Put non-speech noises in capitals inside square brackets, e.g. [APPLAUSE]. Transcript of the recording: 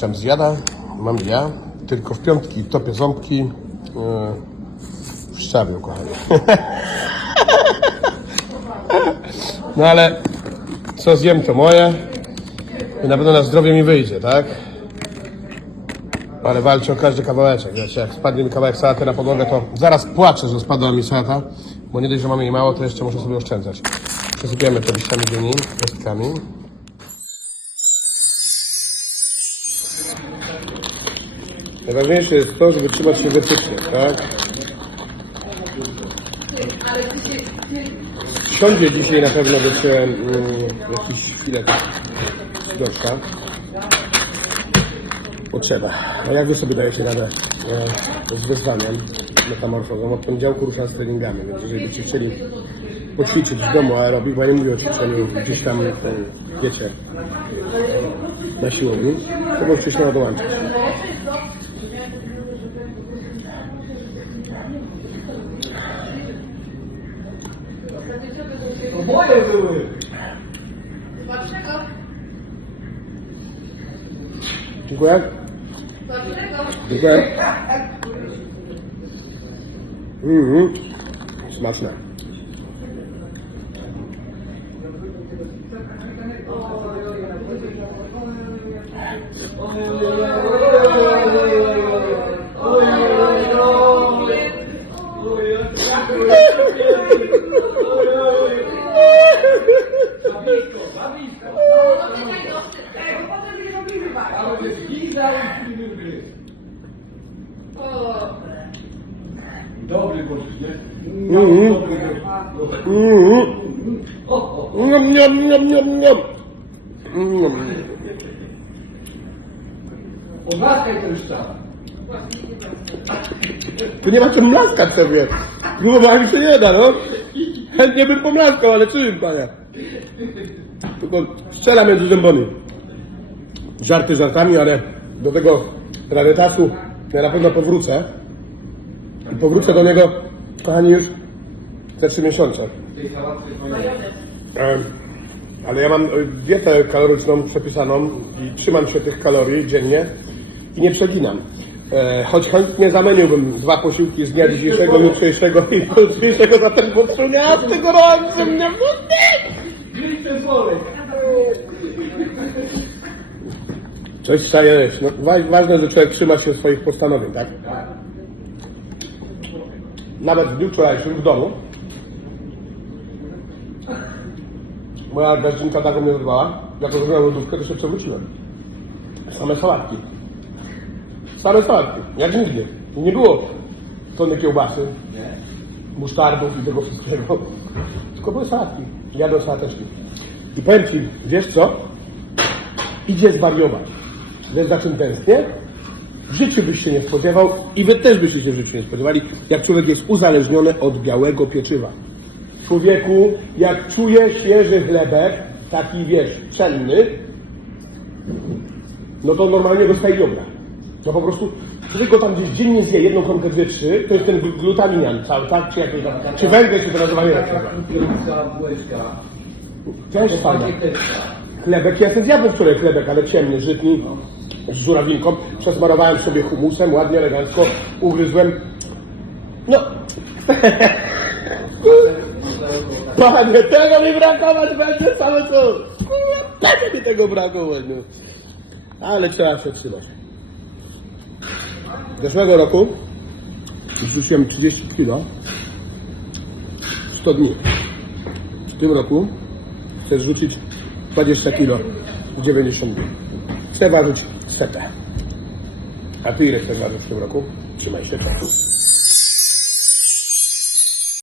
tam zjada, mam ja. Tylko w piątki topię ząbki yy, w szczawiu, kochani. [LAUGHS] No ale co zjem, to moje. I na pewno na zdrowie mi wyjdzie, tak? Ale walczę o każdy kawałeczek, wiecie, jak spadnie mi kawałek sałaty na podłogę, to zaraz płaczę, że spadła mi sałata, bo nie dość, że mamy jej mało, to jeszcze muszę sobie oszczędzać. Przesypiemy to liściami dyni, pestkami. Najważniejsze jest to, żeby trzymać się wytycznych, tak? Siądzie dzisiaj na pewno wiecie, mm, jakiś chwilę gościa. Potrzeba. A jak wy sobie dajecie radę e, z wyzwaniem metamorfozą? Od poniedziałku ruszam z treningami, więc jeżeli byście chcieli poćwiczyć w domu aerobik, bo ja nie mówię o ćwiczeniu gdzieś tam, ten, wiecie, na siłowni, to możecie śmiało dołączyć. Oboje były. Dziękuję. Dziękuję. [LAUGHS] Mhm. Smaczne. Dobry gość, nie? Mhm. Mhm. Niam, niam, niam, niam, niam. Ten szczap. Tu nie ma czym mlaskać sobie. Próbowałem się nie da, no. Chętnie bym pomlaskał, ale czym, panie? Tylko strzela między zębami. Żarty żartami, ale do tego rarytasu ja na pewno powrócę. I powrócę do niego, kochani, już za trzy miesiące. Ale ja mam e, dietę kaloryczną przepisaną i trzymam się tych kalorii dziennie i nie przeginam. E, choć chętnie zamieniłbym dwa posiłki z dnia dzisiejszego, jutrzejszego i [LAUGHS] jutrzejszego za ten podsuniasty gorący mnie Gryź ten słowek. Coś trzeba jeść. No, wa- ważne, że człowiek trzyma się swoich postanowień, tak? Nawet w dniu wczorajszym w domu moja gazdzinka taką mnie wyrwała, jako że miałem lodówkę, to się przewróciłem. Same sałatki. Same sałatki, jak nigdy. Nie było tony kiełbasy, musztardów i tego wszystkiego. Tylko były sałatki. Jadłem sałateczki. I powiem Ci, wiesz co? Idzie zwariować. Wiesz za czym tęsknię? W życiu byś się nie spodziewał i wy też byście się w życiu nie spodziewali, jak człowiek jest uzależniony od białego pieczywa. Człowieku, jak czuje świeży chlebek, taki wiesz, pszenny, no to normalnie dostaje jądra. No po prostu, człowiek go tam gdzieś dziennie zje, jedną kromkę, dwie, trzy, to jest ten gl- glutaminian cały, tak? Czy jakiś tam, czy węgiel, czy to nazywa nie bułeczka. Cześć. Pakieteczka. Chlebek, ja sobie zjadłem wczoraj chlebek, ale ciemny, żytni, z żurawinką. Przesmarowałem sobie humusem, ładnie, elegancko, ugryzłem. No. [LAUGHS] Panie, tego mi brakować będzie całe to. Kurwa, Tego mi tego brakować, no. Ale trzeba się trzymać. Zeszłego roku zrzuciłem 30 kilo w 100 dni. W tym roku chcę zrzucić 20 kilo w 90 dni. Chcę ważyć setę. A ty ile chcesz ważyć w tym roku? Trzymaj się czasu.